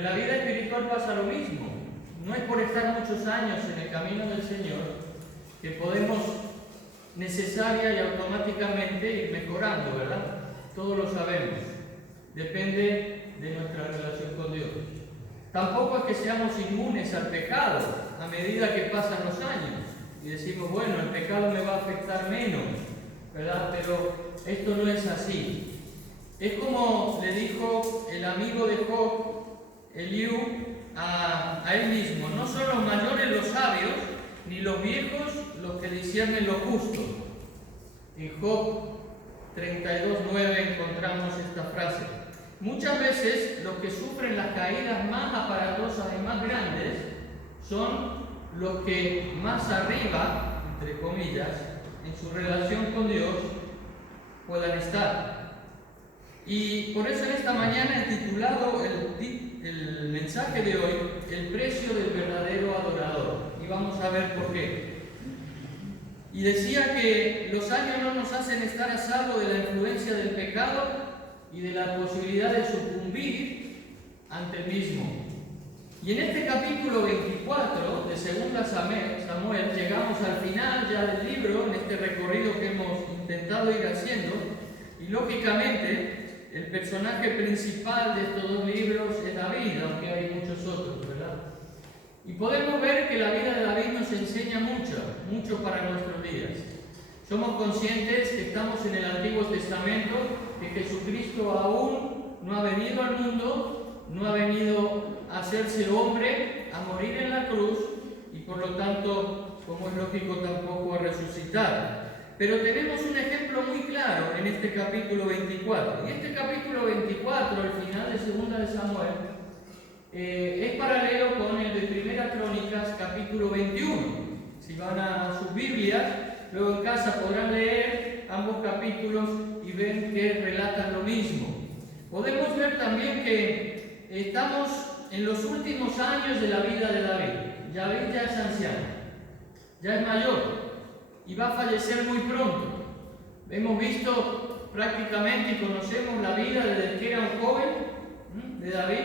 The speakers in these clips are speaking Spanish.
en la vida espiritual pasa lo mismo. No es por estar muchos años en el camino del Señor que podemos necesaria y automáticamente ir mejorando, ¿verdad? Todos lo sabemos. Depende de nuestra relación con Dios. Tampoco es que seamos inmunes al pecado a medida que pasan los años y decimos, bueno, el pecado me va a afectar menos, ¿verdad? Pero esto no es así. Es como le dijo el amigo de Job, Eliú, a él mismo: no son los mayores los sabios, ni los viejos los que disciernen lo justo. En Job 32:9 encontramos esta frase. Muchas veces los que sufren las caídas más aparatosas y más grandes son los que más arriba, entre comillas, en su relación con Dios puedan estar. Y por eso en esta mañana he titulado el mensaje de hoy: el precio del verdadero adorador. Y vamos a ver por qué. Y decía que los años no nos hacen estar a salvo de la influencia del pecado y de la posibilidad de sucumbir ante el mismo. Y en este capítulo 24 de 2 Samuel llegamos al final ya del libro, en este recorrido que hemos intentado ir haciendo, y lógicamente el personaje principal de estos dos libros es David, aunque hay muchos otros, ¿verdad? Y podemos ver que la vida de David nos enseña mucho para nuestros días. Somos conscientes que estamos en el Antiguo Testamento, que Jesucristo aún no ha venido al mundo, no ha venido a hacerse hombre, a morir en la cruz, y por lo tanto, como es lógico, tampoco a resucitar. Pero tenemos un ejemplo muy claro en este capítulo 24. Y este capítulo 24, al final de 2 Samuel, es paralelo con el de 1 Crónicas, capítulo 21. Si van a sus Biblias, luego en casa podrán leer ambos capítulos y ven que relatan lo mismo. Podemos ver también que estamos en los últimos años de la vida de David. David ya es anciano, ya es mayor y va a fallecer muy pronto. Hemos visto prácticamente y conocemos la vida desde que era un joven de David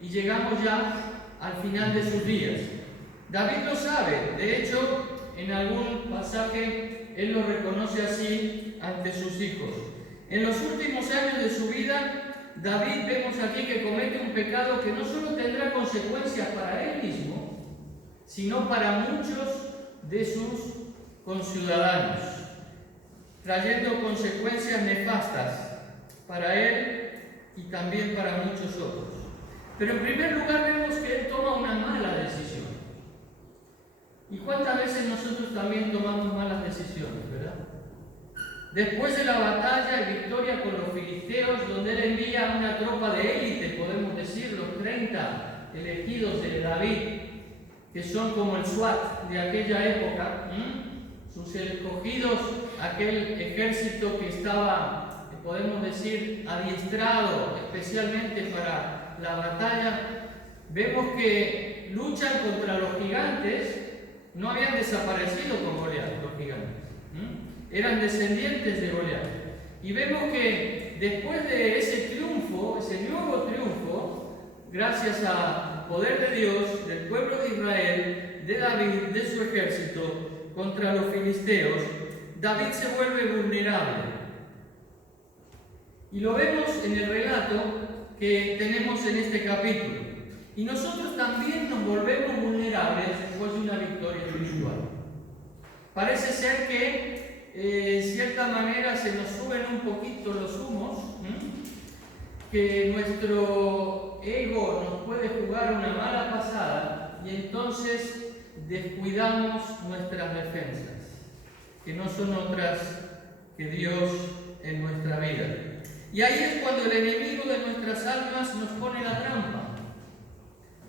y llegamos ya al final de sus días. David lo sabe, de hecho, en algún pasaje él lo reconoce así ante sus hijos. En los últimos años de su vida, David vemos aquí que comete un pecado que no solo tendrá consecuencias para él mismo, sino para muchos de sus conciudadanos, trayendo consecuencias nefastas para él y también para muchos otros. Pero en primer lugar vemos que él toma una mala decisión. ¿Y cuántas veces nosotros también tomamos malas decisiones, verdad? Después de la batalla y victoria con los filisteos, donde él envía una tropa de élite, podemos decir, los 30 elegidos de David, que son como el SWAT de aquella época, sus escogidos, aquel ejército que estaba, podemos decir, adiestrado especialmente para la batalla. Vemos que luchan contra los gigantes. No habían desaparecido con Goliat, los gigantes. Eran descendientes de Goliat. Y vemos que después de ese triunfo, ese nuevo triunfo, gracias al poder de Dios, del pueblo de Israel, de David, de su ejército, contra los filisteos, David se vuelve vulnerable. Y lo vemos en el relato que tenemos en este capítulo. Y nosotros también nos volvemos vulnerables después de una victoria espiritual. Parece ser que, en cierta manera, se nos suben un poquito los humos, que nuestro ego nos puede jugar una mala pasada y entonces descuidamos nuestras defensas, que no son otras que Dios en nuestra vida. Y ahí es cuando el enemigo de nuestras almas nos pone la trampa.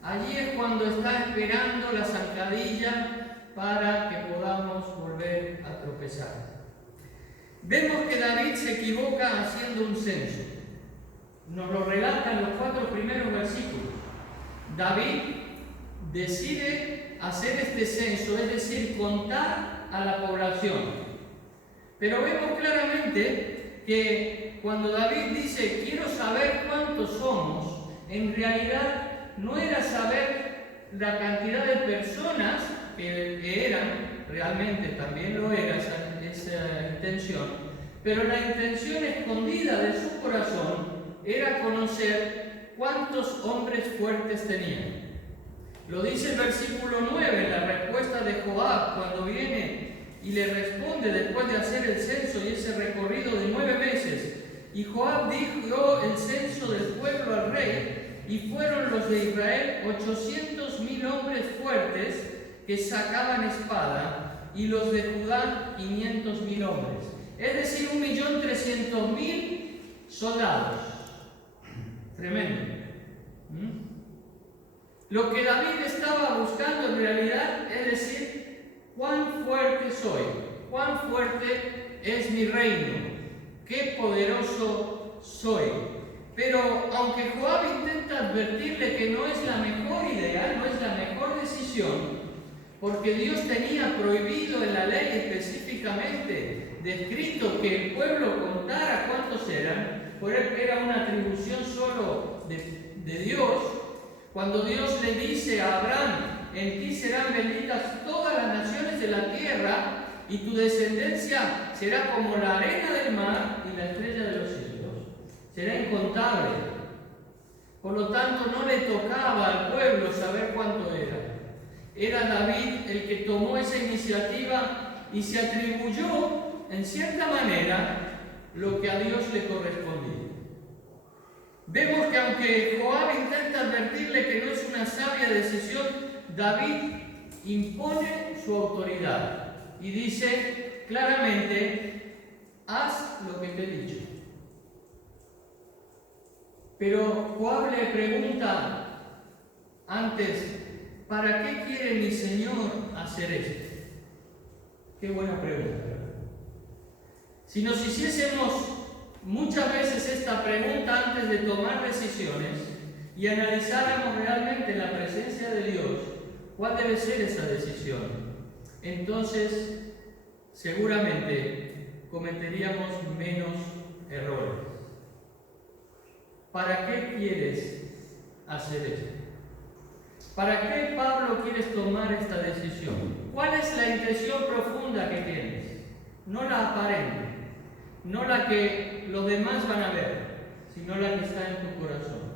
Allí es cuando está esperando la zancadilla para que podamos volver a tropezar. Vemos que David se equivoca haciendo un censo. Nos lo relatan los 4 primeros versículos. David decide hacer este censo, es decir, contar a la población. Pero vemos claramente que cuando David dice, quiero saber cuántos somos, en realidad no era saber la cantidad de personas que eran, realmente también lo era esa intención, pero la intención escondida de su corazón era conocer cuántos hombres fuertes tenían. Lo dice el versículo 9, en la respuesta de Joab, cuando viene y le responde después de hacer el censo y ese recorrido de 9 meses. Y Joab dio el censo del pueblo al rey, y fueron los de Israel 800.000 hombres fuertes que sacaban espada, y los de Judá 500.000 hombres. Es decir, 1.300.000 soldados. Tremendo. Lo que David estaba buscando en realidad es decir, cuán fuerte soy, cuán fuerte es mi reino, qué poderoso soy. Pero aunque Joab intenta advertirle que no es la mejor idea, no es la mejor decisión, porque Dios tenía prohibido en la ley específicamente, descrito que el pueblo contara cuántos eran, porque era una atribución solo de Dios. Cuando Dios le dice a Abraham, en ti serán benditas todas las naciones de la tierra, y tu descendencia será como la arena del mar y la estrella de los cielos. Será incontable. Por lo tanto, no le tocaba al pueblo saber cuánto era. Era David el que tomó esa iniciativa y se atribuyó, en cierta manera, lo que a Dios le correspondía. Vemos que aunque Joab intenta advertirle que no es una sabia decisión, David impone su autoridad y dice claramente, haz lo que te he dicho. Pero Joab le pregunta antes, ¿para qué quiere mi Señor hacer esto? Qué buena pregunta. Si nos hiciésemos muchas veces esta pregunta antes de tomar decisiones y analizáramos realmente la presencia de Dios, ¿cuál debe ser esa decisión? Entonces, seguramente cometeríamos menos errores. ¿Para qué quieres hacer esto? ¿Para qué, Pablo, quieres tomar esta decisión? ¿Cuál es la intención profunda que tienes? No la aparente, no la que los demás van a ver, sino la que está en tu corazón.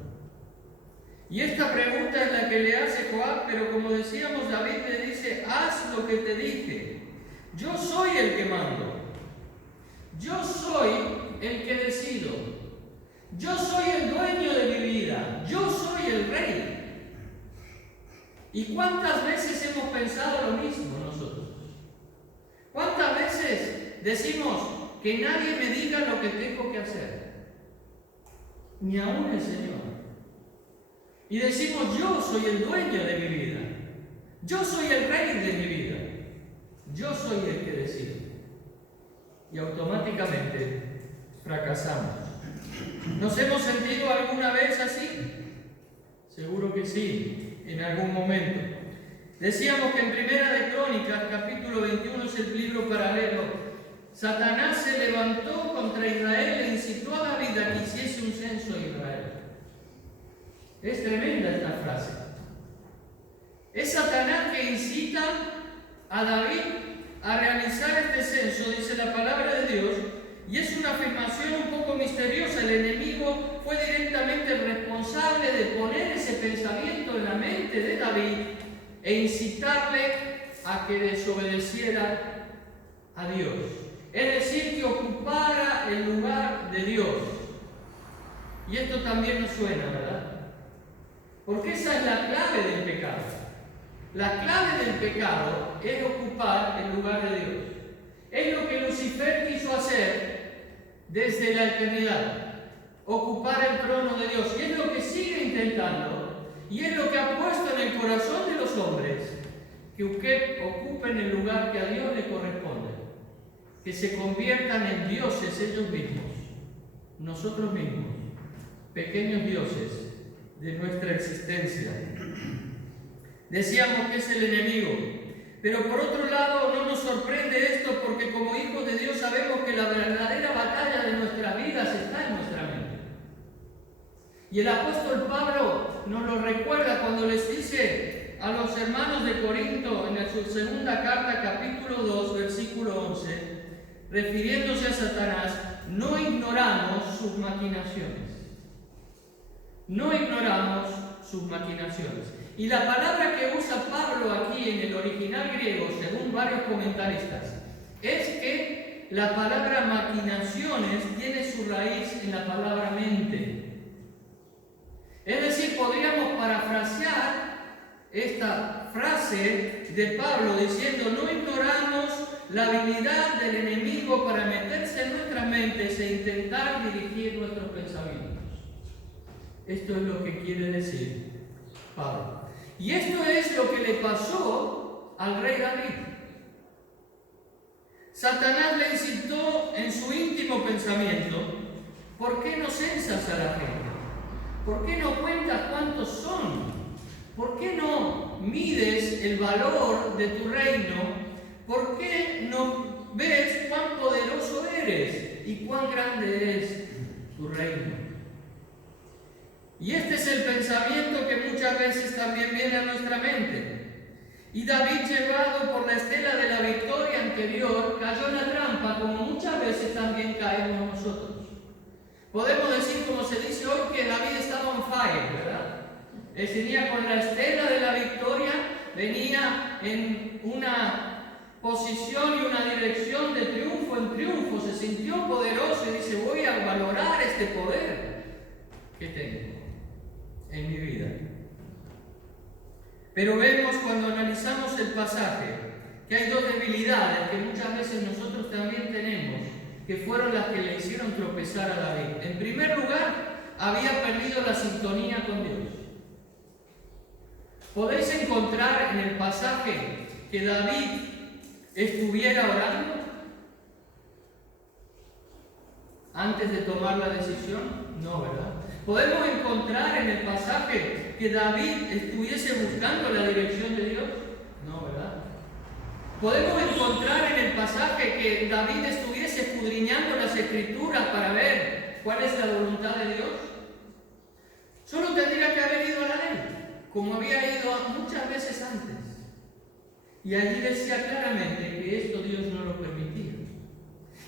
Y esta pregunta es la que le hace Joab, pero como decíamos, David le dice, haz lo que te dije. Yo soy el que mando. Yo soy el que decido. Yo soy el dueño de mi vida. Yo soy el rey. ¿Y cuántas veces hemos pensado lo mismo nosotros? ¿Cuántas veces decimos que nadie me diga lo que tengo que hacer? Ni aún el Señor. Y decimos, yo soy el dueño de mi vida. Yo soy el rey de mi vida. Yo soy el que decide. Y automáticamente fracasamos. ¿Nos hemos sentido alguna vez así? Seguro que sí, en algún momento. Decíamos que en Primera de Crónicas, capítulo 21, es el libro paralelo. Satanás se levantó contra Israel e incitó a David a que hiciese un censo de Israel. Es tremenda esta frase. Es Satanás que incita a David a realizar este censo, dice la palabra de Dios, y es una afirmación un poco misteriosa. El enemigo fue directamente el responsable de poner ese pensamiento en la mente de David e incitarle a que desobedeciera a Dios. Es decir, que ocupara el lugar de Dios. Y esto también nos suena, ¿verdad? Porque esa es la clave del pecado. La clave del pecado es ocupar el lugar de Dios. Es lo que Lucifer quiso hacer desde la eternidad. Ocupar el trono de Dios. Y es lo que sigue intentando. Y es lo que ha puesto en el corazón de los hombres. Que ocupen el lugar que a Dios le corresponde. Que se conviertan en dioses ellos mismos. Nosotros mismos. Pequeños dioses de nuestra existencia. Decíamos que es el enemigo, pero por otro lado no nos sorprende esto porque como hijos de Dios sabemos que la verdadera batalla de nuestras vidas está en nuestra mente. Y el apóstol Pablo nos lo recuerda cuando les dice a los hermanos de Corinto en su segunda carta, capítulo 2, versículo 11, refiriéndose a Satanás: no ignoramos sus maquinaciones. No ignoramos sus maquinaciones. Y la palabra que usa Pablo aquí en el original griego, según varios comentaristas, es que la palabra maquinaciones tiene su raíz en la palabra mente. Es decir, podríamos parafrasear esta frase de Pablo diciendo: no ignoramos la habilidad del enemigo para meterse en nuestras mentes e intentar dirigir nuestros pensamientos. Esto es lo que quiere decir Pablo. Y esto es lo que le pasó al rey David. Satanás le incitó en su íntimo pensamiento: ¿por qué no censas a la gente? ¿Por qué no cuentas cuántos son? ¿Por qué no mides el valor de tu reino? ¿Por qué no ves cuán poderoso eres y cuán grande es tu reino? Y este es el pensamiento que muchas veces también viene a nuestra mente. Y David, llevado por la estela de la victoria anterior, cayó en la trampa, como muchas veces también caemos nosotros. Podemos decir, como se dice hoy, que David estaba on fire, ¿verdad? Él venía con la estela de la victoria, venía en una posición y una dirección de triunfo en triunfo, se sintió poderoso y dice: voy a valorar este poder que tengo en mi vida. Pero vemos, cuando analizamos el pasaje, que hay dos debilidades que muchas veces nosotros también tenemos, que fueron las que le hicieron tropezar a David. En primer lugar, había perdido la sintonía con Dios. Podéis encontrar en el pasaje que David estuviera orando antes de tomar la decisión. No, ¿verdad? ¿Podemos encontrar en el pasaje que David estuviese buscando la dirección de Dios? No, ¿verdad? ¿Podemos encontrar en el pasaje que David estuviese escudriñando las Escrituras para ver cuál es la voluntad de Dios? Solo tendría que haber ido a la ley, como había ido muchas veces antes. Y allí decía claramente que esto Dios no lo permitía.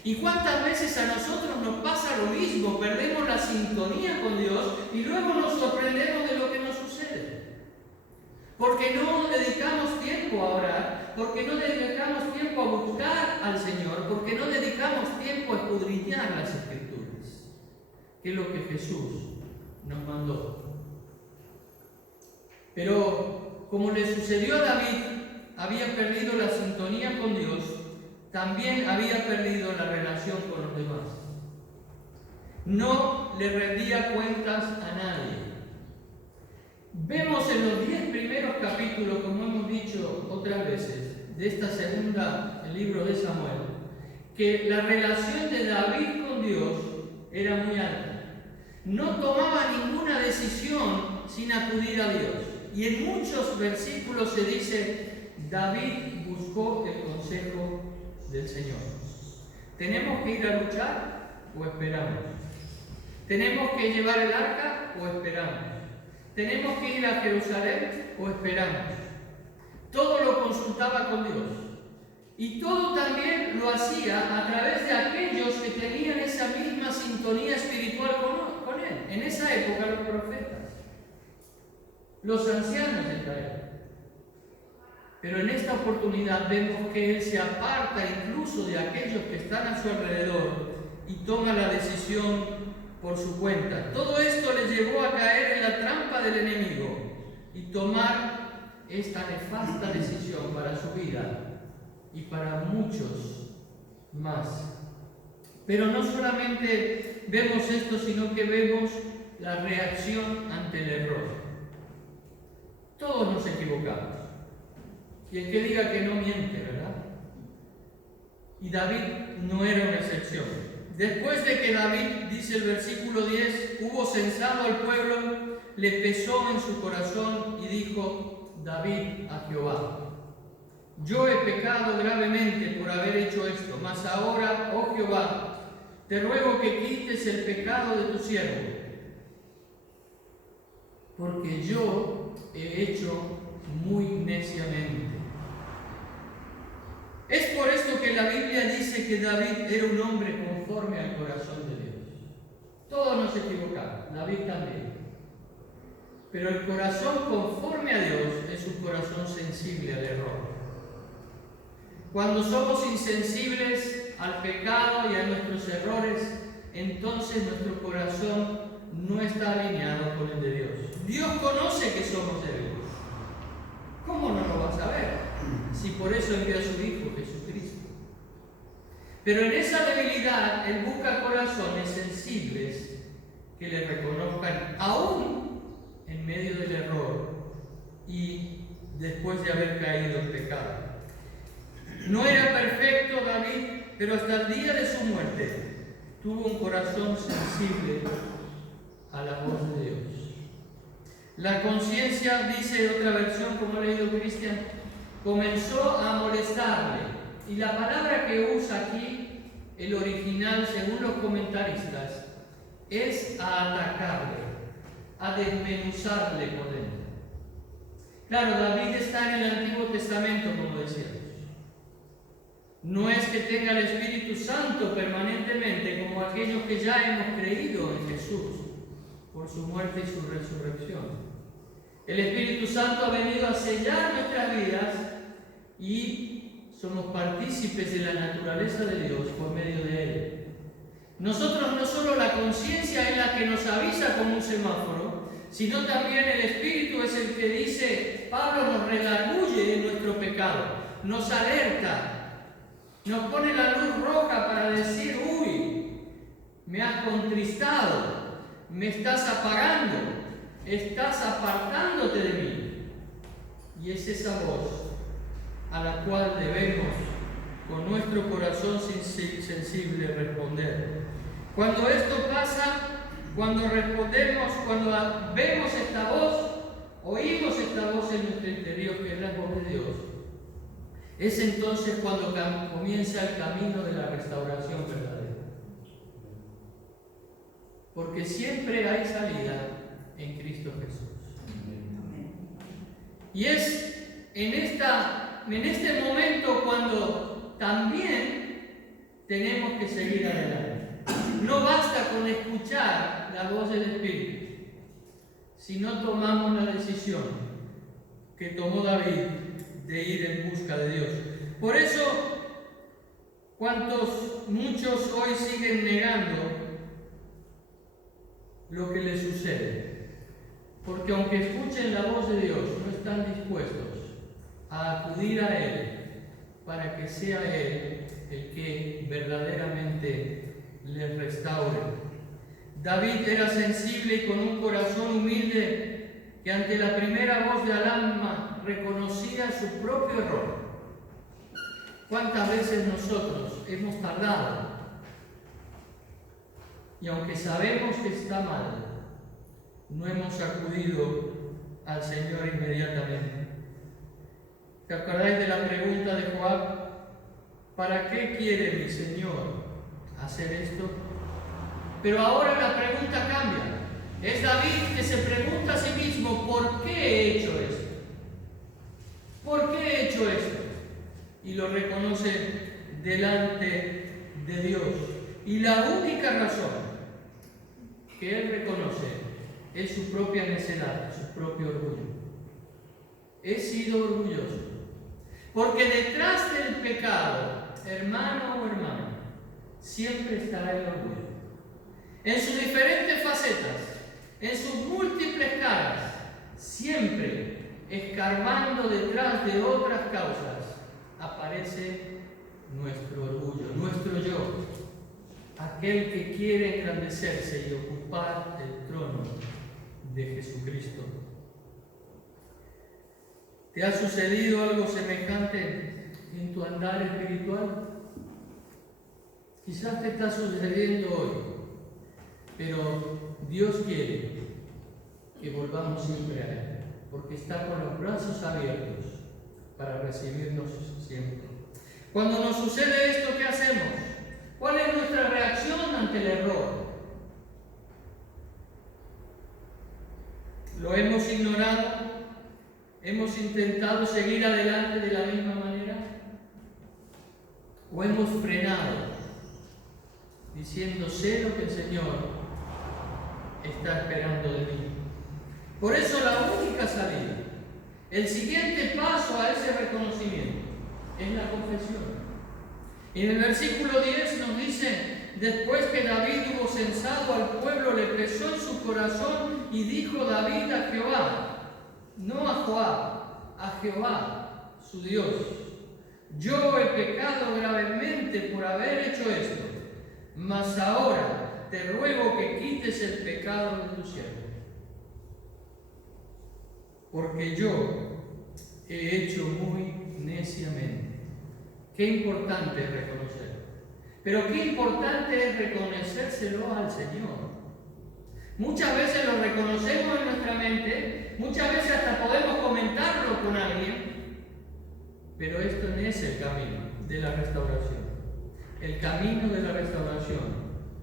¿Y cuántas veces a nosotros nos pasa lo mismo? Perdemos la sintonía con Dios y luego nos sorprendemos de lo que nos sucede. Porque no dedicamos tiempo a orar, porque no dedicamos tiempo a buscar al Señor, porque no dedicamos tiempo a escudriñar las Escrituras, que es lo que Jesús nos mandó. Pero como le sucedió a David, había perdido la sintonía con Dios, también había perdido la relación con los demás. No le rendía cuentas a nadie. Vemos en los 10 primeros capítulos, como hemos dicho otras veces, de esta segunda, el libro de Samuel, que la relación de David con Dios era muy alta. No tomaba ninguna decisión sin acudir a Dios. Y en muchos versículos se dice: David buscó el consejo del Señor. ¿Tenemos que ir a luchar o esperamos? ¿Tenemos que llevar el arca o esperamos? ¿Tenemos que ir a Jerusalén o esperamos? Todo lo consultaba con Dios. Y todo también lo hacía a través de aquellos que tenían esa misma sintonía espiritual con él. En esa época, los profetas, los ancianos de Israel. Pero en esta oportunidad vemos que él se aparta incluso de aquellos que están a su alrededor y toma la decisión por su cuenta. Todo esto le llevó a caer en la trampa del enemigo y tomar esta nefasta decisión para su vida y para muchos más. Pero no solamente vemos esto, sino que vemos la reacción ante el error. Todos nos equivocamos. Y el que diga que no miente, ¿verdad? Y David no era una excepción. Después de que David, dice el versículo 10, hubo censado al pueblo, le pesó en su corazón y dijo David a Jehová: yo he pecado gravemente por haber hecho esto, mas ahora, oh Jehová, te ruego que quites el pecado de tu siervo. porque yo he hecho muy neciamente. Es por esto que la Biblia dice que David era un hombre conforme al corazón de Dios. Todos nos equivocamos, David también. Pero el corazón conforme a Dios es un corazón sensible al error. Cuando somos insensibles al pecado y a nuestros errores, entonces nuestro corazón no está alineado con el de Dios. Dios conoce que somos débiles. ¿Cómo no lo vas a ver? Si por eso envió a su Hijo Jesucristo. Pero en esa debilidad Él busca corazones sensibles que le reconozcan aún en medio del error y después de haber caído en pecado. No era perfecto David, pero hasta el día de su muerte tuvo un corazón sensible a la voz de Dios. La conciencia, dice otra versión, como ha leído Cristian, comenzó a molestarle. Y la palabra que usa aquí, el original, según los comentaristas, es a atacarle, a desmenuzarle por dentro. Claro, David está en el Antiguo Testamento, como decíamos. No es que tenga el Espíritu Santo permanentemente como aquellos que ya hemos creído en Jesús por su muerte y su resurrección. El Espíritu Santo ha venido a sellar nuestras vidas y somos partícipes de la naturaleza de Dios por medio de Él. Nosotros no solo la conciencia es la que nos avisa como un semáforo, sino también el Espíritu es el que dice, Pablo nos redarguye en nuestro pecado, nos alerta, nos pone la luz roja para decir, uy, me has contristado, me estás apagando, estás apartándote de mí. Y es esa voz a la cual debemos, con nuestro corazón sensible, responder. Cuando esto pasa, cuando respondemos, cuando vemos esta voz, oímos esta voz en nuestro interior, que es la voz de Dios, es entonces cuando comienza el camino de la restauración verdadera. Porque siempre hay salida en Cristo Jesús. Y es en este momento cuando también tenemos que seguir adelante. No basta con escuchar la voz del Espíritu, si no tomamos la decisión que tomó David de ir en busca de Dios. Por eso, muchos hoy siguen negando lo que les sucede, porque aunque escuchen la voz de Dios, no están dispuestos a acudir a Él para que sea Él el que verdaderamente les restaure. David era sensible y con un corazón humilde que ante la primera voz de alarma reconocía su propio error. ¿Cuántas veces nosotros hemos tardado? Y aunque sabemos que está mal, no hemos acudido al Señor inmediatamente. ¿Te acordáis de la pregunta de Joab? ¿Para qué quiere mi Señor hacer esto? Pero ahora la pregunta cambia. Es David que se pregunta a sí mismo, ¿por qué he hecho esto? ¿Por qué he hecho esto? Y lo reconoce delante de Dios. Y la única razón que él reconoce es su propia necedad, su propio orgullo. He sido orgulloso. Porque detrás del pecado, hermano o hermana, siempre estará el orgullo. En sus diferentes facetas, en sus múltiples caras, siempre escarbando detrás de otras causas, aparece nuestro orgullo, nuestro yo, aquel que quiere engrandecerse y ocupar el trono de Jesucristo. ¿Te ha sucedido algo semejante en tu andar espiritual? Quizás te está sucediendo hoy, pero Dios quiere que volvamos siempre a Él, porque está con los brazos abiertos para recibirnos siempre. Cuando nos sucede esto, ¿qué hacemos? ¿Cuál es nuestra reacción ante el error? ¿Lo hemos ignorado? ¿Hemos intentado seguir adelante de la misma manera? ¿O hemos frenado diciendo, sé lo que el Señor está esperando de mí? Por eso la única salida, el siguiente paso a ese reconocimiento, es la confesión. En el versículo 10 nos dice, después que David hubo censado al pueblo, le pesó en su corazón y dijo David a Jehová, no a Joab, a Jehová, su Dios, yo he pecado gravemente por haber hecho esto, mas ahora te ruego que quites el pecado de tu siervo, porque yo he hecho muy neciamente. Qué importante es reconocer. Pero qué importante es reconocérselo al Señor. Muchas veces lo reconocemos en nuestra mente, muchas veces hasta podemos comentarlo con alguien, pero esto no es el camino de la restauración. El camino de la restauración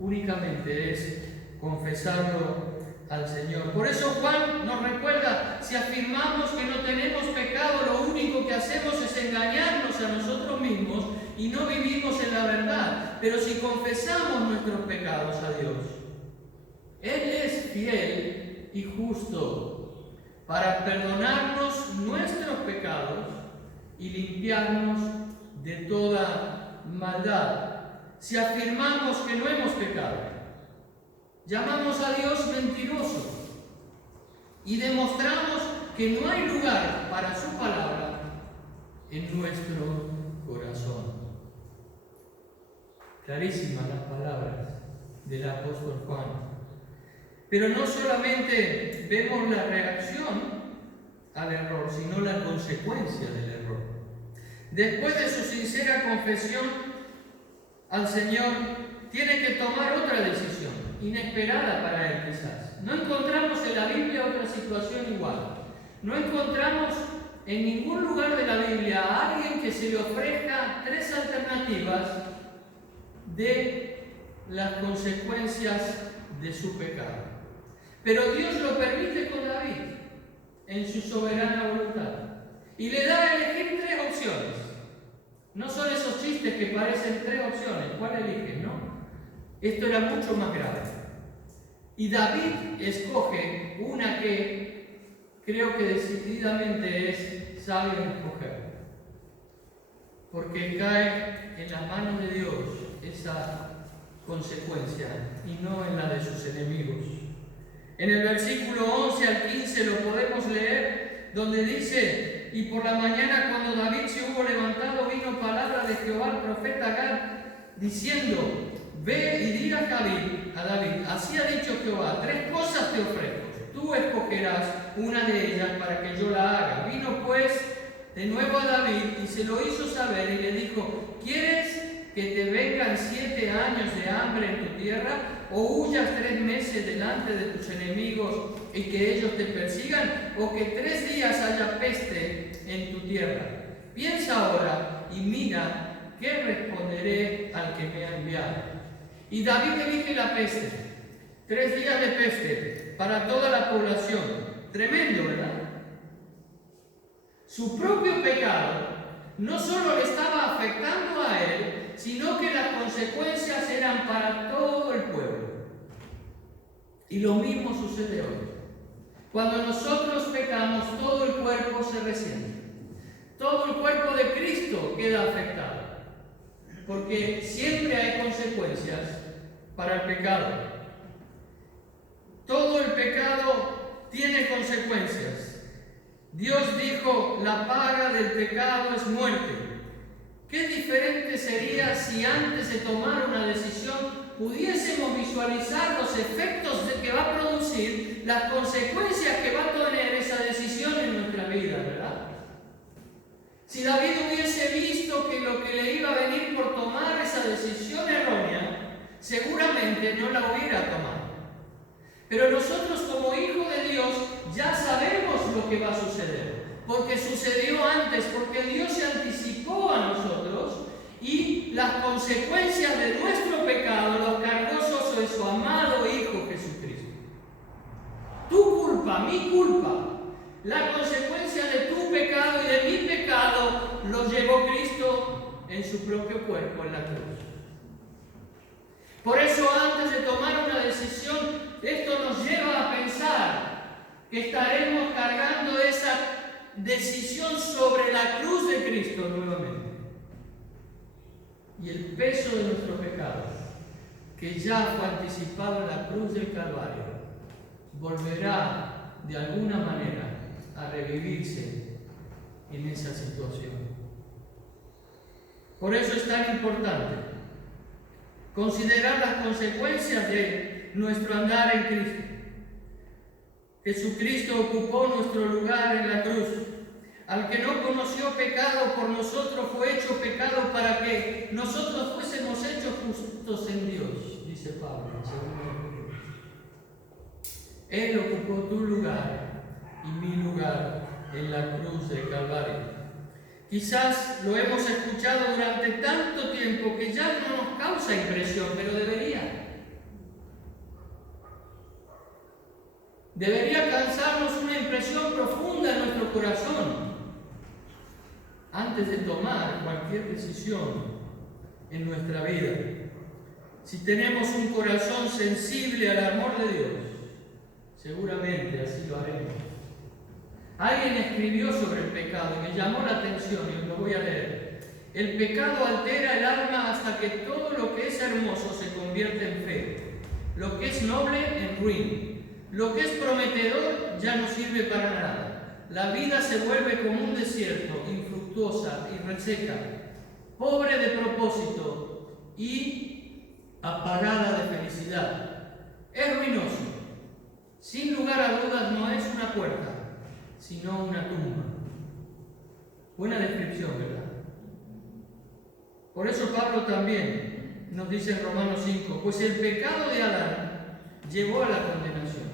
únicamente es confesarlo al Señor. Por eso Juan nos recuerda, si afirmamos que no tenemos pecado, lo único que hacemos es engañarnos a nosotros mismos y no vivimos en la verdad. Pero si confesamos nuestros pecados a Dios, Él es fiel y justo para perdonarnos nuestros pecados y limpiarnos de toda maldad. Si afirmamos que no hemos pecado, llamamos a Dios mentiroso y demostramos que no hay lugar para su palabra en nuestro corazón. Clarísimas las palabras del apóstol Juan. Pero no solamente vemos la reacción al error, sino la consecuencia del error. Después de su sincera confesión al Señor, tiene que tomar otra decisión, inesperada para él quizás. No encontramos en la Biblia otra situación igual. No encontramos en ningún lugar de la Biblia a alguien que se le ofrezca tres alternativas de las consecuencias de su pecado. Pero Dios lo permite con David en su soberana voluntad y le da a elegir tres opciones. No son esos chistes que parecen tres opciones. ¿Cuál eliges? No. Esto era mucho más grave. Y David escoge una que creo que decididamente es sabio escoger, porque cae en las manos de Dios esa consecuencia y no en la de sus enemigos. En el versículo 11 al 15 lo podemos leer, donde dice: y por la mañana, cuando David se hubo levantado, vino palabra de Jehová al profeta Gad, diciendo: ve y diga a David, así ha dicho Jehová, tres cosas te ofrezco, tú escogerás una de ellas para que yo la haga. Vino pues de nuevo a David y se lo hizo saber y le dijo: ¿quieres que te vengan 7 años de hambre en tu tierra, o huyas 3 meses delante de tus enemigos y que ellos te persigan, o que 3 días haya peste en tu tierra? Piensa ahora y mira qué responderé al que me ha enviado. Y David elige la peste, 3 días de peste para toda la población. Tremendo, ¿verdad? Su propio pecado no solo le estaba afectando a él, sino que las consecuencias eran para todo el pueblo. Y lo mismo sucede hoy. Cuando nosotros pecamos, todo el cuerpo se resiente. Todo el cuerpo de Cristo queda afectado, porque siempre hay consecuencias para el pecado. Todo el pecado tiene consecuencias. Dios dijo: la paga del pecado es muerte. Qué diferente sería si antes de tomar una decisión pudiésemos visualizar los efectos que va a producir, las consecuencias que va a tener esa decisión en nuestra vida, ¿verdad? Si David hubiese visto que lo que le iba a venir por tomar esa decisión errónea, seguramente no la hubiera tomado. Pero nosotros, como hijos de Dios, ya sabemos lo que va a suceder, porque sucedió antes, porque Dios se anticipó a nosotros y las consecuencias de nuestro pecado los cargó sobre su amado Hijo Jesucristo. Tu culpa culpa, mi culpa, la consecuencia de tu pecado y de mi pecado, lo llevó Cristo en su propio cuerpo en la cruz. Por eso, antes de tomar una decisión, esto nos lleva a pensar que estaremos cargando esa decisión sobre la cruz de Cristo nuevamente. Y el peso de nuestro pecado, que ya fue anticipado en la cruz del Calvario, volverá de alguna manera a revivirse en esa situación. Por eso es tan importante considerar las consecuencias de nuestro andar en Cristo. Jesucristo ocupó nuestro lugar en la cruz. Al que no conoció pecado por nosotros fue hecho pecado para que nosotros fuésemos hechos justos en Dios, dice Pablo en 2 Corintios. Él ocupó tu lugar y mi lugar en la cruz del Calvario. Quizás lo hemos escuchado durante tanto tiempo que ya no nos causa impresión, pero debería. Debería causarnos una impresión profunda en nuestro corazón antes de tomar cualquier decisión en nuestra vida. Si tenemos un corazón sensible al amor de Dios, seguramente así lo haremos. Alguien escribió sobre el pecado y me llamó la atención y os lo voy a leer. El pecado altera el alma hasta que todo lo que es hermoso se convierte en feo, lo que es noble en ruin, lo que es prometedor ya no sirve para nada. La vida se vuelve como un desierto, infructuosa y reseca, pobre de propósito y apagada de felicidad. Es ruinoso. Sin lugar a dudas no es una puerta, sino una tumba. Buena descripción, ¿verdad? Por eso Pablo también nos dice en Romanos 5, pues el pecado de Adán llevó a la condenación.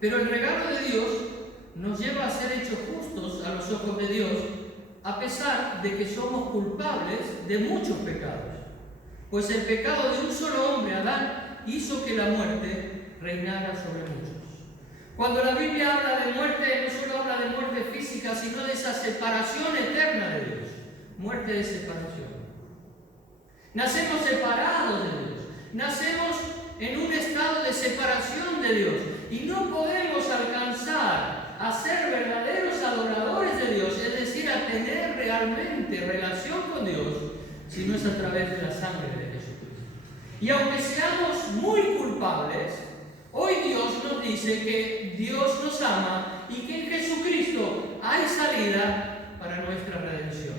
Pero el regalo de Dios nos lleva a ser hechos justos a los ojos de Dios, a pesar de que somos culpables de muchos pecados. Pues el pecado de un solo hombre, Adán, hizo que la muerte reinara sobre muchos. Cuando la Biblia habla de muerte, no solo habla de muerte física, sino de esa separación eterna de Dios. Muerte de separación. Nacemos separados de Dios. Nacemos en un estado de separación de Dios. Y no podemos alcanzar a ser verdaderos adoradores de Dios, es decir, a tener realmente relación con Dios, si no es a través de la sangre de Jesucristo. Y aunque seamos muy culpables, hoy Dios nos dice que Dios nos ama y que en Jesucristo hay salida para nuestra redención,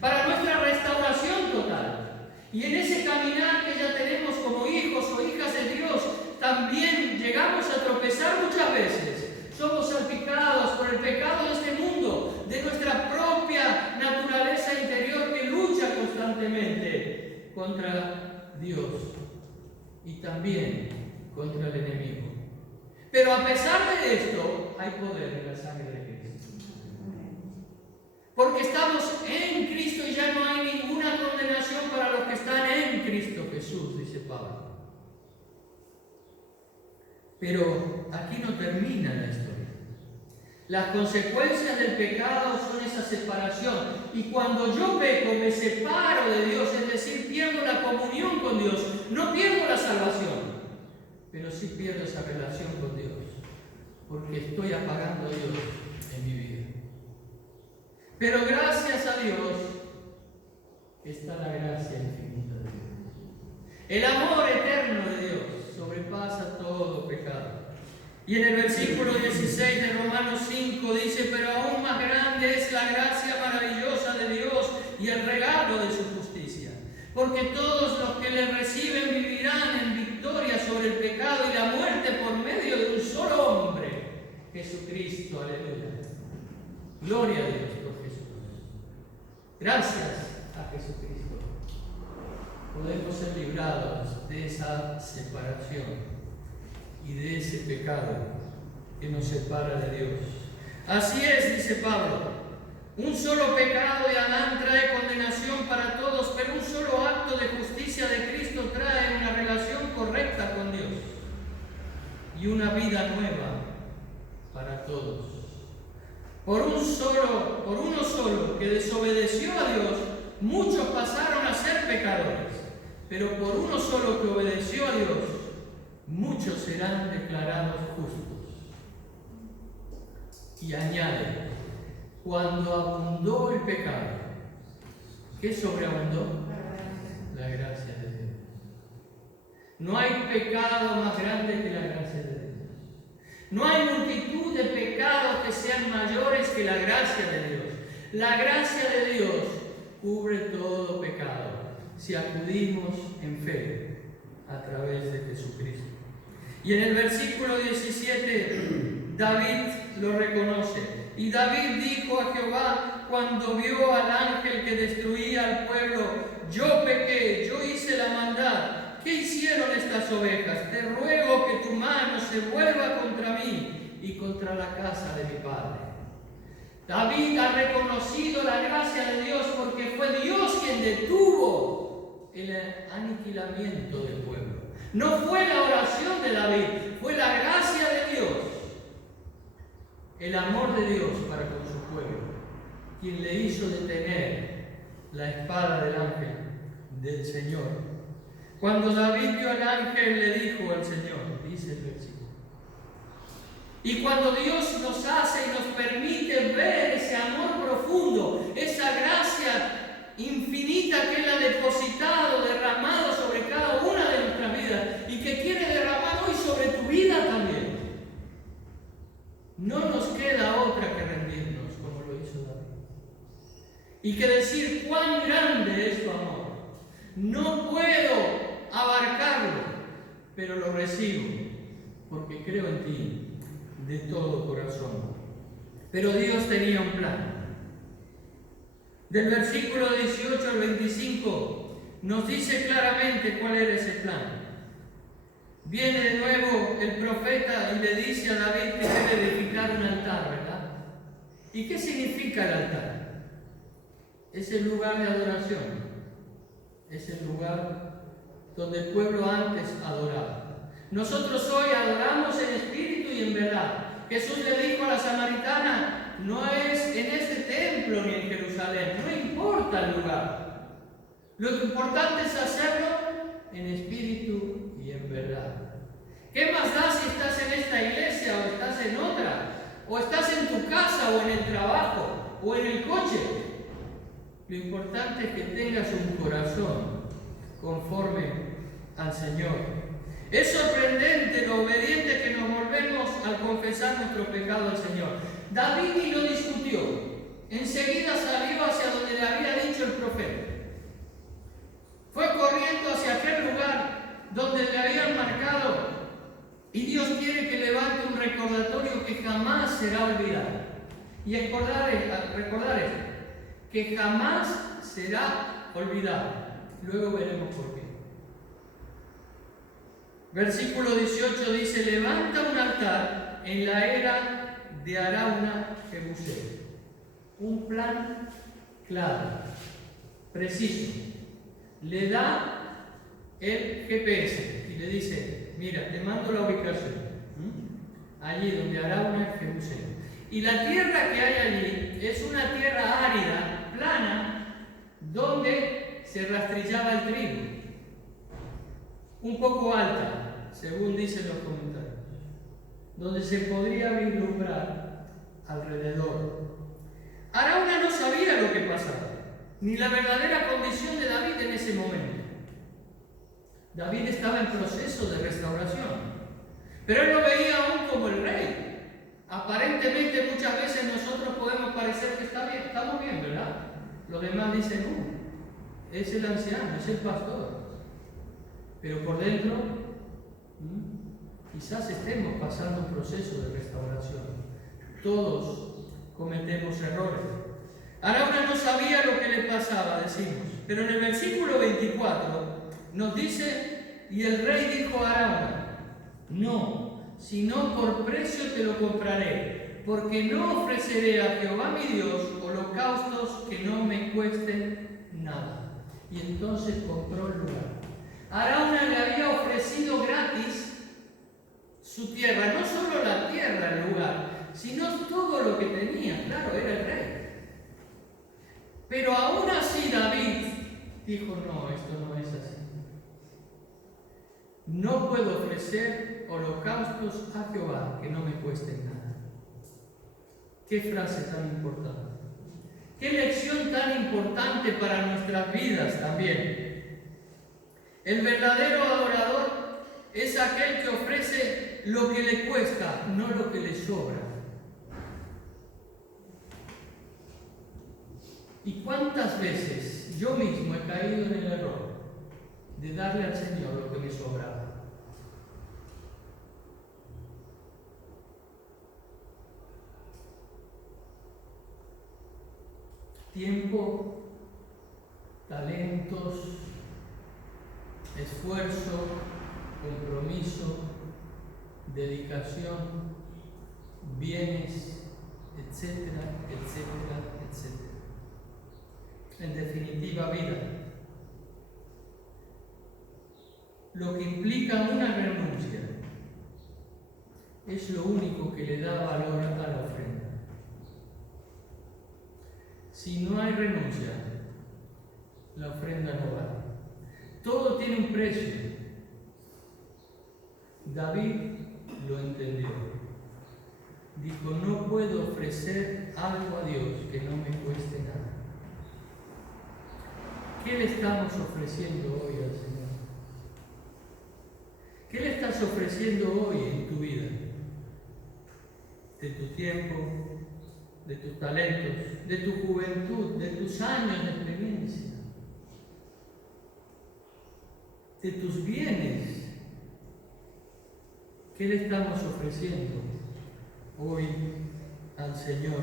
para nuestra restauración total. Y en ese caminar que ya tenemos como hijos o hijas de Dios, también llegamos a tropezar muchas veces. Somos salpicados por el pecado de este mundo, de nuestra propia naturaleza interior que lucha constantemente contra Dios y también contra el enemigo. Pero a pesar de esto, hay poder en la sangre de Cristo. Porque estamos en Cristo y ya no hay ninguna condenación para los que están en Cristo Jesús, dice Pablo. Pero aquí no termina la historia. Las consecuencias del pecado son esa separación. Y cuando yo peco, me separo de Dios, es decir, pierdo la comunión con Dios. No pierdo la salvación, pero sí pierdo esa relación con Dios, porque estoy apagando a Dios en mi vida. Pero gracias a Dios está la gracia infinita de Dios. El amor eterno de Dios sobrepasa todo pecado. Y en el versículo 16 de Romanos 5 dice, pero aún más grande es la gracia maravillosa de Dios y el regalo de su justicia. Porque todos los que le reciben vivirán en victoria sobre el pecado y la muerte por medio de un solo hombre, Jesucristo. Aleluya. Gloria a Dios por Jesús. Gracias a Jesucristo podemos ser librados de esa separación y de ese pecado que nos separa de Dios. Así es, dice Pablo, un solo pecado de Adán trae condenación para todos, pero un solo acto de justicia de Cristo trae una relación correcta con Dios. y una vida nueva para todos. Por uno solo que desobedeció a Dios, muchos pasaron a ser pecadores, pero por uno solo que obedeció a Dios, muchos serán declarados justos. Y añade, cuando abundó el pecado, ¿qué sobreabundó? La gracia de Dios. No hay pecado más grande que la gracia de Dios. No hay multitud de pecados que sean mayores que la gracia de Dios. La gracia de Dios cubre todo pecado si acudimos en fe a través de Jesucristo. Y en el versículo 17, David lo reconoce. Y David dijo a Jehová cuando vio al ángel que destruía al pueblo: yo pequé, yo hice la maldad. ¿Qué hicieron estas ovejas? Te ruego que tu mano se vuelva contra mí y contra la casa de mi padre. David ha reconocido la gracia de Dios porque fue Dios quien detuvo el aniquilamiento del pueblo. No fue la oración de David, fue la gracia de Dios, el amor de Dios para con su pueblo, quien le hizo detener la espada del ángel del Señor. Cuando David vio al ángel, le dijo al Señor, dice el versículo. Y cuando Dios nos hace y nos permite ver ese amor profundo, esa gracia infinita que Él ha depositado, derramado sobre cada una de nuestras vidas y que quiere derramar hoy sobre tu vida también, no nos queda otra que rendirnos como lo hizo David. Y que decir cuán grande es tu amor. No puedo abarcarlo, pero lo recibo porque creo en ti de todo corazón. Pero Dios tenía un plan. Del versículo 18 al 25 nos dice claramente cuál era ese plan. Viene de nuevo el profeta y le dice a David que debe edificar un altar, ¿verdad? ¿Y qué significa el altar? Es el lugar de adoración. Es el lugar donde el pueblo antes adoraba. Nosotros hoy adoramos en espíritu y en verdad. Jesús le dijo a la samaritana, no es en este templo ni en Jerusalén, no importa el lugar. Lo importante es hacerlo en espíritu y en verdad. ¿Qué más da si estás en esta iglesia o estás en otra? O estás en tu casa o en el trabajo o en el coche. Lo importante es que tengas un corazón conforme al Señor. Es sorprendente lo obediente que nos volvemos al confesar nuestro pecado al Señor. David ni lo discutió. Enseguida salió hacia donde le había dicho el profeta. Fue corriendo hacia aquel lugar donde le habían marcado. Y Dios quiere que levante un recordatorio que jamás será olvidado. Y recordar esto, que jamás será olvidado. Luego veremos por qué. Versículo 18 dice, levanta un altar en la era de Arauna Jebuseo. Un plan claro, preciso. Le da el GPS y le dice, mira, te mando la ubicación. Allí donde Arauna Jebuseo. Y la tierra que hay allí es una tierra árida, plana, donde se rastrillaba el trigo. Un poco alta, según dicen los comentarios, donde se podría vislumbrar alrededor. Arauna no sabía lo que pasaba, ni la verdadera condición de David en ese momento. David estaba en proceso de restauración, pero él lo veía aún como el rey. Aparentemente muchas veces nosotros podemos parecer que está bien, estamos bien, ¿verdad? Los demás dicen, es el anciano, es el pastor. Pero por dentro, quizás estemos pasando un proceso de restauración. Todos cometemos errores. Arauna no sabía lo que le pasaba, decimos. Pero en el versículo 24 nos dice, y el rey dijo a Arauna, no, sino por precio te lo compraré, porque no ofreceré a Jehová mi Dios holocaustos que no me cuesten nada. Y entonces compró el lugar. Arauna le había ofrecido gratis su tierra, no solo la tierra, el lugar, sino todo lo que tenía. Claro, era el rey. Pero aún así David dijo, no, esto no es así. No puedo ofrecer holocaustos a Jehová que no me cuesten nada. Qué frase tan importante. Qué lección tan importante para nuestras vidas también. El verdadero adorador es aquel que ofrece lo que le cuesta, no lo que le sobra. ¿Y cuántas veces yo mismo he caído en el error de darle al Señor lo que me sobraba? Tiempo, talentos, esfuerzo, compromiso, dedicación, bienes, etcétera, etcétera, etcétera. En definitiva, vida. Lo que implica una renuncia es lo único que le da valor a la ofrenda. Si no hay renuncia, la ofrenda no vale. Todo tiene un precio. David lo entendió. Dijo, no puedo ofrecer algo a Dios que no me cueste nada. ¿Qué le estamos ofreciendo hoy al Señor? ¿Qué le estás ofreciendo hoy en tu vida? De tu tiempo, de tus talentos, de tu juventud, de tus años de experiencia, de tus bienes. ¿Qué le estamos ofreciendo hoy al Señor?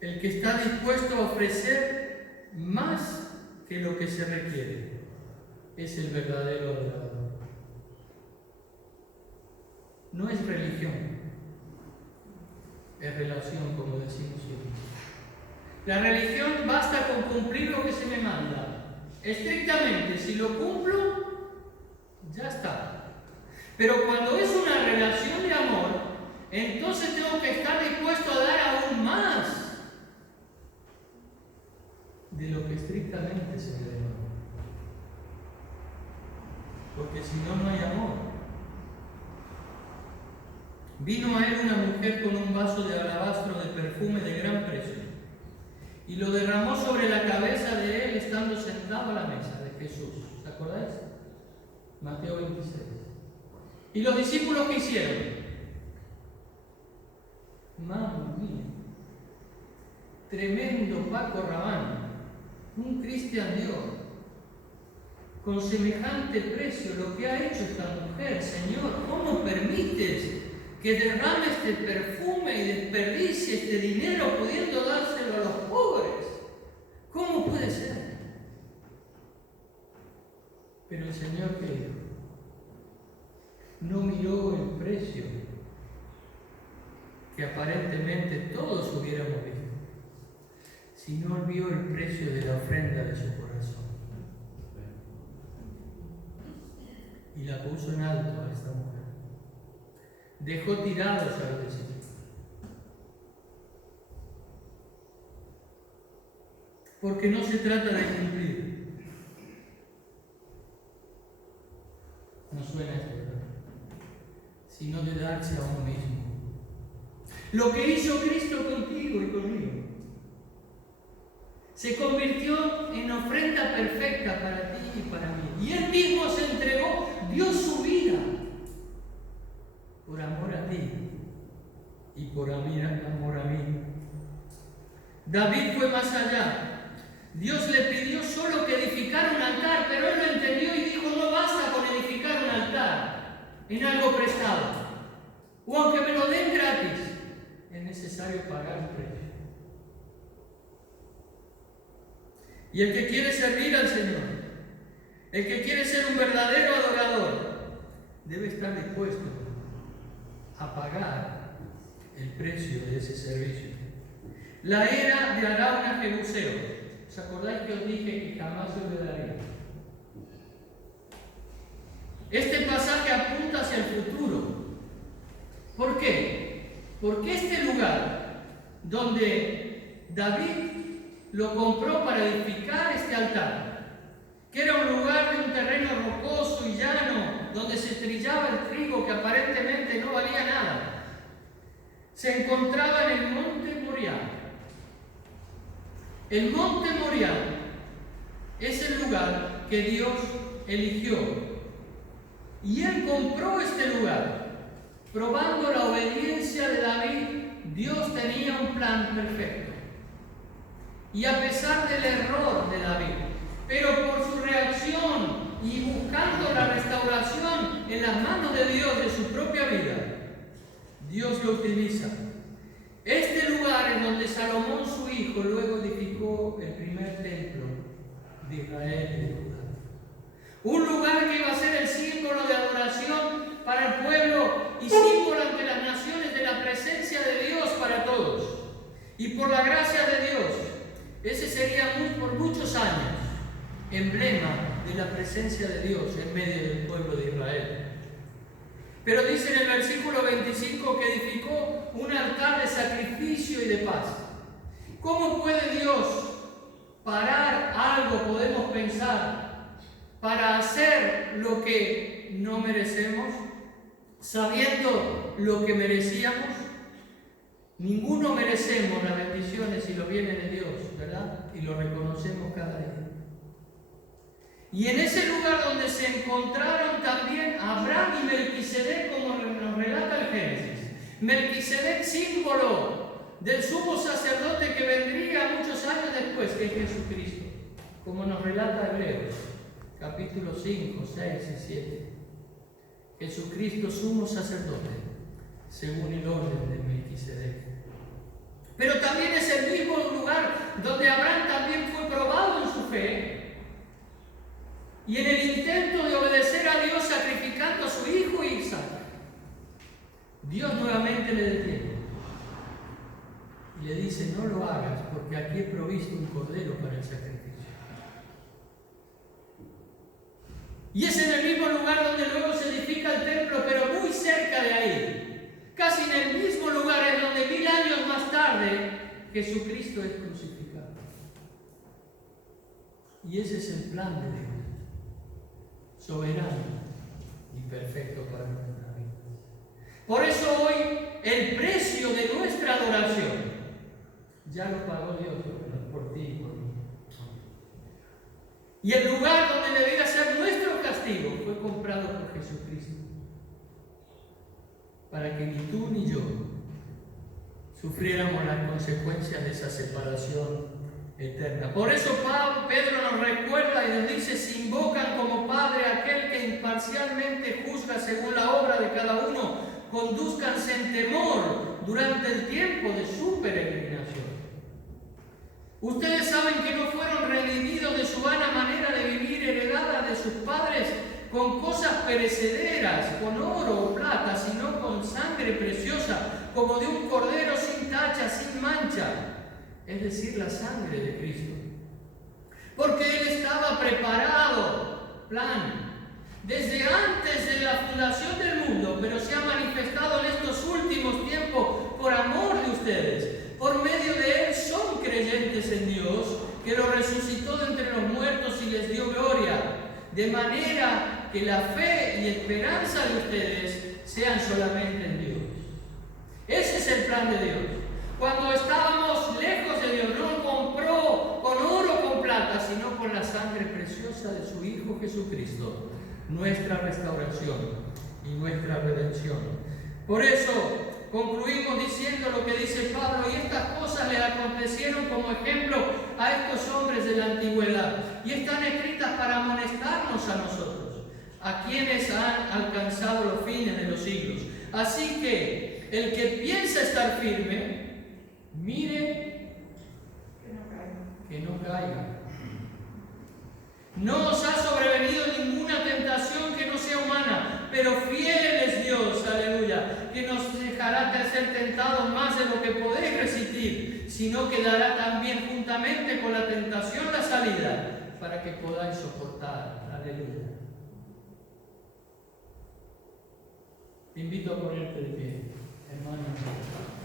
El que está dispuesto a ofrecer más que lo que se requiere es el verdadero adorador. No es religión, es relación, como decimos siempre. La religión basta con cumplir lo que se me manda. Estrictamente, si lo cumplo, ya está. Pero cuando es una relación de amor, entonces tengo que estar dispuesto a dar aún más de lo que estrictamente se me demanda. Porque si no, no hay amor. Vino a él una mujer con un vaso de alabastro de perfume de gran precio y lo derramó sobre la cabeza de él estando sentado a la mesa de Jesús. ¿Se acordáis? Mateo 26. ¿Y los discípulos qué hicieron? Mamma mía. Tremendo Paco Rabanne, un Cristian Dior, con semejante precio lo que ha hecho esta mujer. Señor, ¿cómo permites que derrame este perfume y desperdicie este dinero pudiendo dárselo a los pobres? ¿Cómo puede ser? Pero el Señor, ¿qué dijo? No miró el precio que aparentemente todos hubiéramos visto, sino vio el precio de la ofrenda de su corazón. Y la puso en alto a esta mujer. Dejó tirados a los discípulos. Porque no se trata de cumplir. No suena esto, ¿verdad? Sino de darse a uno mismo. Lo que hizo Cristo contigo y conmigo. Se convirtió en ofrenda perfecta para ti y para mí. Y Él mismo se entregó, dio su vida por amor a ti y por amor a mí. David fue más allá. Dios le pidió solo que edificara un altar, pero él lo entendió y dijo, no basta con edificar un altar en algo prestado. O aunque me lo den gratis, es necesario pagar un precio. Y el que quiere servir al Señor, el que quiere ser un verdadero adorador, debe estar dispuesto a pagar el precio de ese servicio. La era de Arauna Jebuseo. ¿Os acordáis que os dije que jamás se olvidaría? Este pasaje apunta hacia el futuro. ¿Por qué? Porque este lugar donde David lo compró para edificar este altar, que era un lugar de un terreno rocoso y llano, donde se trillaba el trigo que aparentemente no valía nada, se encontraba en el monte Moriah. El monte Moriah es el lugar que Dios eligió. Y él compró este lugar. Probando la obediencia de David, Dios tenía un plan perfecto. Y a pesar del error de David, pero por su reacción y buscando la restauración en las manos de Dios de su propia vida, Dios lo utiliza. Este lugar es donde Salomón, su hijo, luego edificó el primer templo de Israel y de Judá. Un lugar que iba a ser el símbolo de adoración para el pueblo y símbolo ante las naciones de la presencia de Dios para todos. Y por la gracia de Dios, ese sería por muchos años emblema de la presencia de Dios en medio del pueblo de Israel. Pero dice en el versículo 25 que edificó un altar de sacrificio y de paz. ¿Cómo puede Dios parar algo, podemos pensar, para hacer lo que no merecemos, sabiendo lo que merecíamos? Ninguno merecemos las bendiciones y los bienes de Dios, ¿verdad? Y lo reconocemos cada día. Y en ese lugar donde se encontraron también Abraham y Melquisedec, como nos relata el Génesis. Melquisedec, símbolo del sumo sacerdote que vendría muchos años después, que es Jesucristo, como nos relata Hebreos, capítulos 5, 6 y 7. Jesucristo, sumo sacerdote, según el orden de Melquisedec. Pero también es el mismo lugar donde Abraham también fue probado en su fe. Y en el intento de obedecer a Dios sacrificando a su hijo Isaac, Dios nuevamente le detiene y le dice: no lo hagas, porque aquí he provisto un cordero para el sacrificio. Y es en el mismo lugar donde luego se edifica el templo, pero muy cerca de ahí, casi en el mismo lugar en donde 1000 años más tarde Jesucristo es crucificado. Y ese es el plan de Dios, soberano y perfecto para nuestra vida. Por eso hoy el precio de nuestra adoración ya lo pagó Dios por ti y por mí. Y el lugar donde debiera ser nuestro castigo fue comprado por Jesucristo, para que ni tú ni yo sufriéramos las consecuencias de esa separación eterna. Por eso Pedro nos recuerda y nos dice: si invocan como Padre a aquel que imparcialmente juzga según la obra de cada uno, condúzcanse en temor durante el tiempo de su peregrinación. Ustedes saben que no fueron redimidos de su vana manera de vivir heredada de sus padres con cosas perecederas, con oro o plata, sino con sangre preciosa, como de un cordero sin tacha, sin mancha, es decir, la sangre de Cristo. Porque Él estaba preparado, desde antes de la fundación del mundo, pero se ha manifestado en estos últimos tiempos por amor de ustedes. Por medio de Él son creyentes en Dios, que lo resucitó de entre los muertos y les dio gloria, de manera que la fe y esperanza de ustedes sean solamente en Dios. Ese es el plan de Dios. Cuando estábamos lejos de Dios, no compró con oro o con plata, sino con la sangre preciosa de su Hijo Jesucristo, nuestra restauración y nuestra redención. Por eso concluimos diciendo lo que dice Pablo: y estas cosas le acontecieron como ejemplo a estos hombres de la antigüedad, y están escritas para amonestarnos a nosotros, a quienes han alcanzado los fines de los siglos. Así que el que piensa estar firme, mire que no caiga. No os ha sobrevenido ninguna tentación que no sea humana, pero fiel es Dios, aleluya, que nos dejará de ser tentados más de lo que podéis resistir, sino que dará también juntamente con la tentación la salida, para que podáis soportar, aleluya. Te invito a ponerte de pie, hermano.